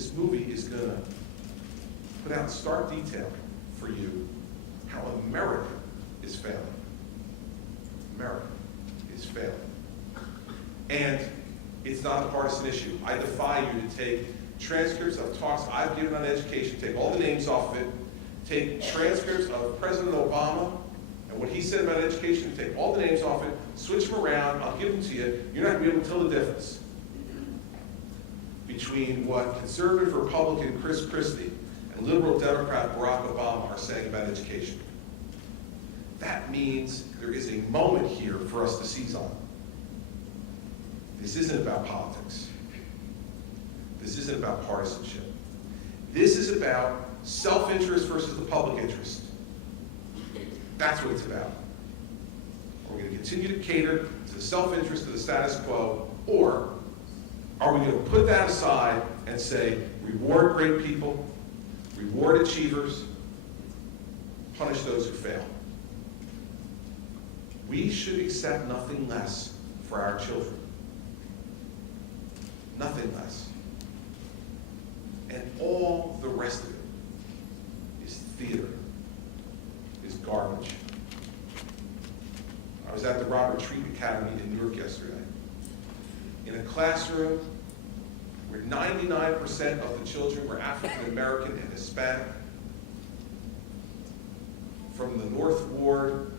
This movie is going to put out in stark detail for you how America is failing. America is failing. And it's not a partisan issue. I defy you to take transcripts of talks I've given on education, take all the names off of it, take transcripts of President Obama and what he said about education, take all the names off it, switch them around, I'll give them to you. You're not going to be able to tell the difference between what conservative Republican Chris Christie and liberal Democrat Barack Obama are saying about education. That means there is a moment here for us to seize on. This isn't about politics. This isn't about partisanship. This is about self-interest versus the public interest. That's what it's about. Are we going to continue to cater to the self-interest of the status quo, or are we going to put that aside and say, reward great people, reward achievers, punish those who fail? We should accept nothing less for our children. Nothing less. And all the rest of it is theater, is garbage. I was at the Robert Treat Academy in Newark yesterday. In a classroom where 99% of the children were African American and Hispanic, from the North Ward,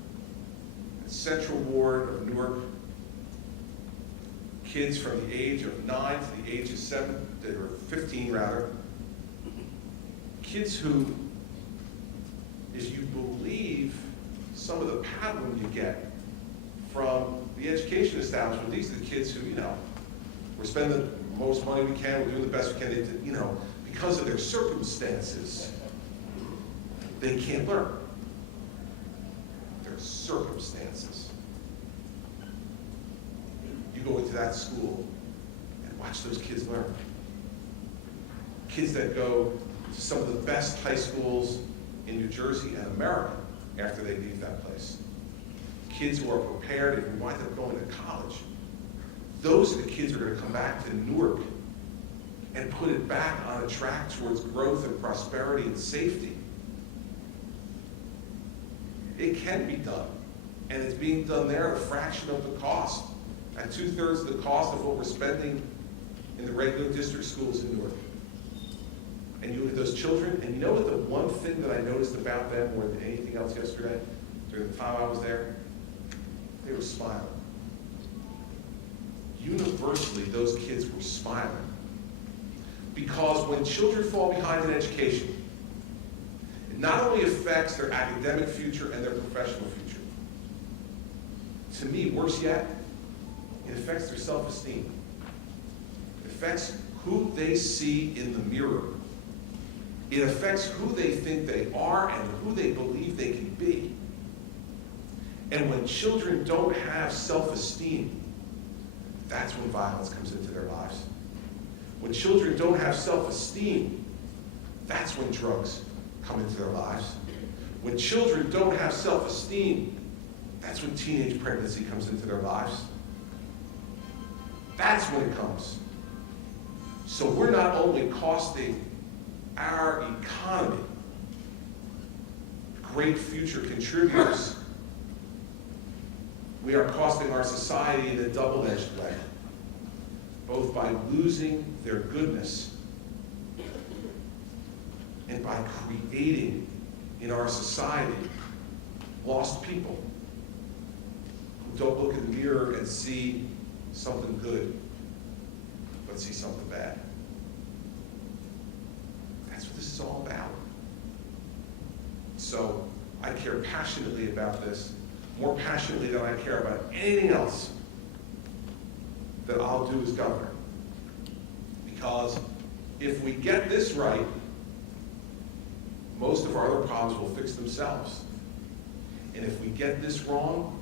Central Ward of Newark, kids from the age of 9 to the age of 15 rather, kids who, if you believe some of the paddling you get from the education establishment, these are the kids who, we're spending the most money we can, we're doing the best we can, because of their circumstances, they can't learn. Their circumstances. You go into that school and watch those kids learn. Kids that go to some of the best high schools in New Jersey and America after they leave that place. Kids who are prepared and who wind up going to college. Those are the kids who are going to come back to Newark and put it back on a track towards growth and prosperity and safety. It can be done, and it's being done there at a fraction of the cost, at 2/3 of the cost of what we're spending in the regular district schools in Newark. And you look at those children, and you know what the one thing that I noticed about them more than anything else yesterday, during the time I was there? They were smiling. Universally, those kids were smiling. Because when children fall behind in education, it not only affects their academic future and their professional future. To me, worse yet, it affects their self-esteem. It affects who they see in the mirror. It affects who they think they are and who they believe they can be. And when children don't have self-esteem, that's when violence comes into their lives. When children don't have self-esteem, that's when drugs come into their lives. When children don't have self-esteem, that's when teenage pregnancy comes into their lives. That's when it comes. So we're not only costing our economy great future contributors, we are costing our society in a double-edged way, both by losing their goodness and by creating in our society lost people who don't look in the mirror and see something good, but see something bad. That's what this is all about. So I care passionately about this, more passionately than I care about anything else that I'll do as governor. Because if we get this right, most of our other problems will fix themselves. And if we get this wrong,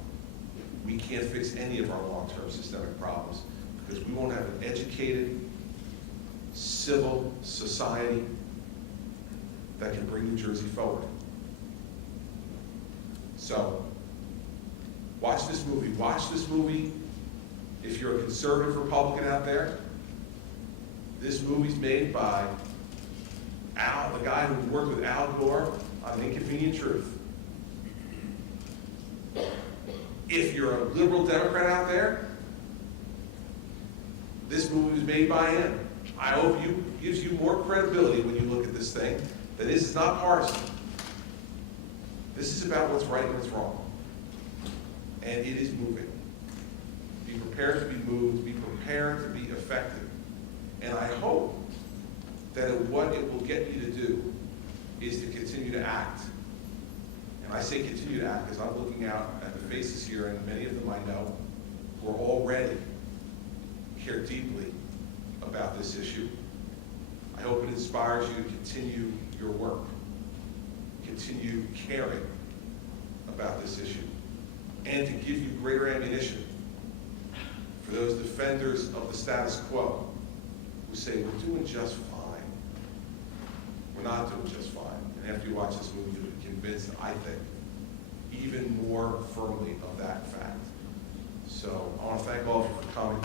we can't fix any of our long-term systemic problems, because we won't have an educated, civil society that can bring New Jersey forward. So, watch this movie. Watch this movie if you're a conservative Republican out there. This movie's made by Al, the guy who worked with Al Gore on Inconvenient Truth. If you're a liberal Democrat out there, this movie was made by him. I hope it gives you more credibility when you look at this thing, that this is not partisan. This is about what's right and what's wrong. And it is moving. Be prepared to be moved, be prepared to be effective. And I hope that what it will get you to do is to continue to act. And I say continue to act because I'm looking out at the faces here, and many of them I know who are already care deeply about this issue. I hope it inspires you to continue your work, continue caring about this issue, and to give you greater ammunition for those defenders of the status quo who say, we're doing just fine. We're not doing just fine. And after you watch this movie, you'll be convinced, I think, even more firmly of that fact. So I want to thank all of you for coming.